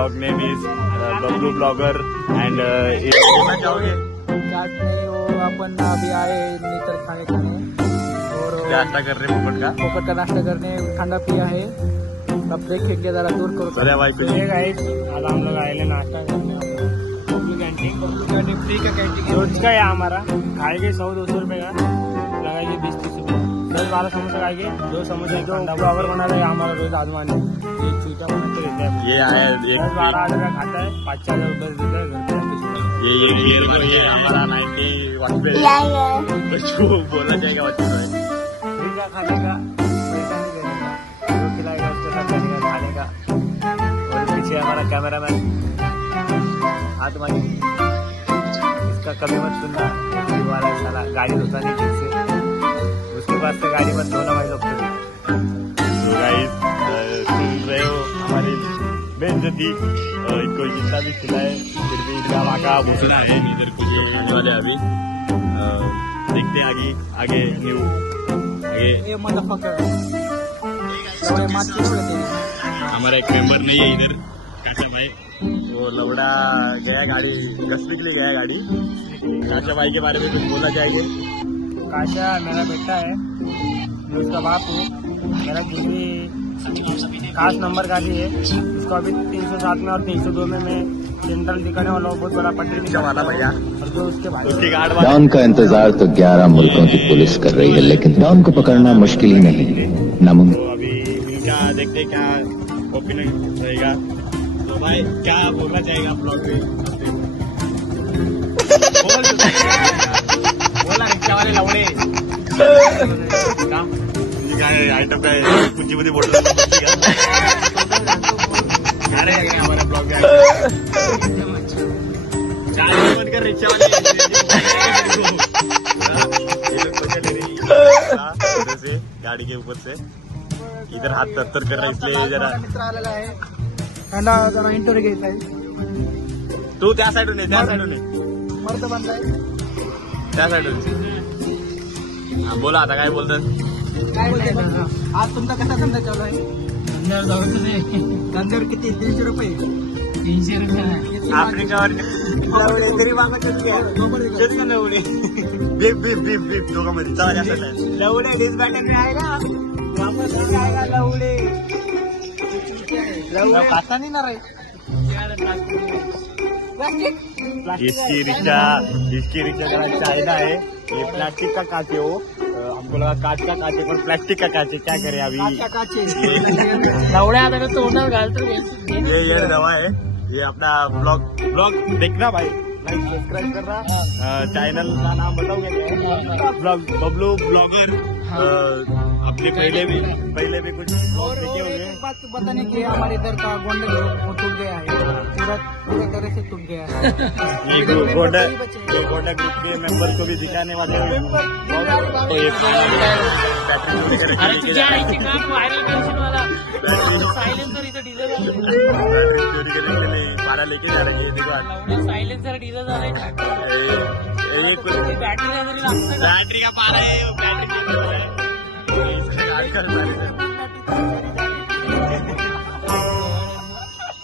Blog name is Bablu blogger and जाओगे चाट नहीं हो अपन अभी आए निकल खाने और नाश्ता कर रहे पोपट का नाश्ता करने ठंडा पिया है। अब ब्रेक फेंक के जरा दूर करो। अरे भाई आज हम लोग आए नाश्ता करने कैंटीन फ्री का कैंटीन रोज का है हमारा। खाएंगे 100-200 रुपए का, लगाएंगे 20-30 रुपए। 10-12 समोसा खाएंगे, 2 समोसे जो फ्लावर बना रहे हमारा रोज आजमाने एक चीटा बनाते रहते हैं। ये आया 10-12 हजार का खाता है, 5-4 हजार रुपए देता है घर पे। ये हमारा 90 वाजपेयी बच्चों बोला जाएगा बच्चों फ्री का खाने का पैसा नहीं देने का, जो खिलाएगा उसके साथ खाने का। और पीछे हमारा कैमरा मैन हाथ मारी, इसका कभी मत सुनना, वाला साला गाड़ी धोता नहीं ठीक से, उसके पास से गाड़ी मत धोना भाई लोग। तो गाइस सुन रहे हो हमारी बेइज्जती, इनको जितना भी खिलाए फिर भी इनका वाका भूसना है। इधर कुछ खाने वाले अभी देखते हैं आगे न्यू ये मदरफकर हमारा एक मेंबर नहीं है इधर काशा भाई, वो लवड़ा गया गाड़ी गस्ती के लिए गया गाड़ी। काशा भाई के बारे में कुछ बोलना चाहिए। काशा मेरा बेटा है, मैं उसका बाप हूँ। मेरा गिरी खास नंबर गाड़ी है, उसको अभी 307 में और 302 में मैं सेंट्रल दिखाने वाला हूँ, बहुत बड़ा पट्टी वाला भैया। और जो उसके भाई डॉन का इंतजार तो 11 मुल्कों की पुलिस कर रही है, लेकिन डॉन को पकड़ना मुश्किल ही नहीं नामुमकिन। तो अभी इनका देखते क्या ओपिनियन रहेगा। तो भाई क्या बोलना चाहेगा ब्लॉग में? बोला रिक्शा वाले लवड़े आइटम का कुछ मुझे बोल हमारा ब्लॉग बनकर रिक्शा वाले से गाड़ी के ऊपर से इधर हाथ तर कर रहा है, इसलिए जरा मित्र आलेला आहे त्यांना जरा इंटरव्ह्यू घ्यायचा आहे। तू त्या साईडून मर्द बंद आहे त्या साईडून बोला आता काय बोलतात? काय बोलते आज तुमचा कसा धंदा चालू आहे? धंद्यावर किती? 300 रुपये 300 रुपये आफ्रिकावर लवडे बीप बीप बीप बीप दोघांमध्ये चला जास्त लवडे डिस्बॅटर आहे ना वापस आएगा लवडे खाता नहीं ना रहे। इसकी रिक्शा का चाइना है, ये प्लास्टिक का कांच है। वो हमको लगा कांच का कांच है, पर प्लास्टिक का कांच है। क्या करें अभी? लवड्या आता तो घालतो। ये दवा है, ये अपना ब्लॉग देखना भाई, लाइक सब्सक्राइब करना। चैनल का नाम बताओगे? Blog Bablu blogger. अपने पहले भी कुछ देखे होंगे। बात बताने की हमारे इधर का गोंडा वो टूट गया है, पूरा तरह से टूट गया है। ये गोंडा ग्रुप के मेंबर को भी दिखाने वाले हैं। तो ये पारा लेके जा रहे हैं। देखो साइलेंसर डीजल बैटरी का पारा है, बैटरी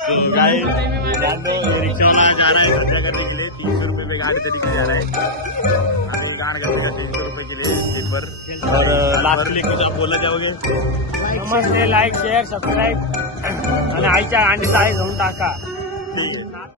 तो गाइस रिक्शा वाला जा रहा है खर्चा करने के लिए 300 रुपए में गाड़ी तरीके जा रहा है। अभी गाड़ करेगा 300 रुपए के लिए स्लीपर। और लास्टली कुछ आप बोलना चाहोगे? नमस्ते, लाईक शेअर सबस्क्राईब आणि आईच्या अंडीचा आहे जाऊन टाका। ठीक है।